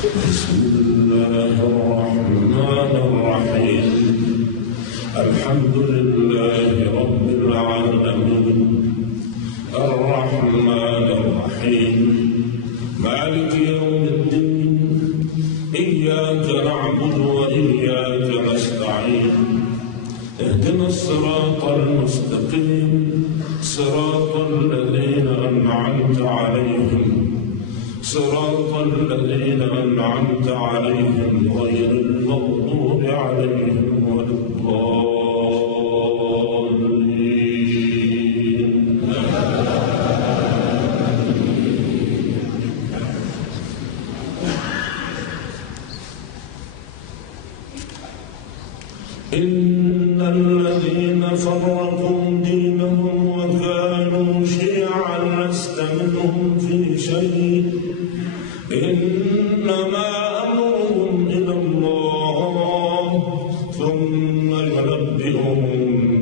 بسم الله الرحمن الرحيم. الحمد لله رب العالمين الرحمن الرحيم مالك يوم الدين. إياك نعبد وإياك نستعين. اهدنا الصراط المستقيم صراط الذين أنعمت عليهم غير المغضوب عليهم ولا الضالين. إن الذين فرقوا دينهم وكانوا شيعا لست منهم في شيء إنما أمرهم إلى الله ثم ينبئهم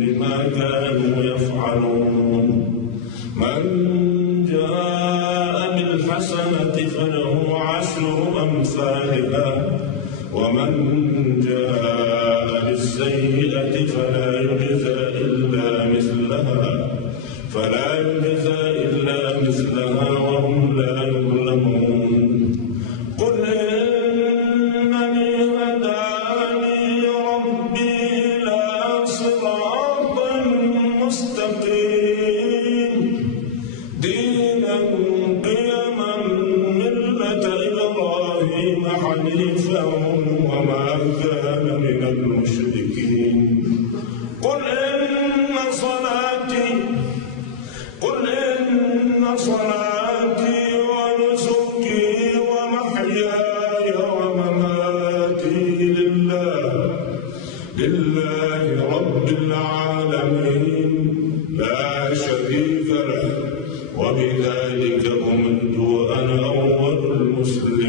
بما كانوا يفعلون. من جاء بالحسنة فله 10 أمثالها ومن جاء بالسيئة فلا يجزى إلا مثلها وهم لا يظلمون. قل إنني هداني ربي إلى صراط مستقيم دينا قيما ملة إبراهيم حنيفا وما كان من المشركين. قل إن صلاتي ونسكي ومحياي ومماتي لله رب العالمين لا شريك له وبذلك أمرت وأنا أول المسلمين.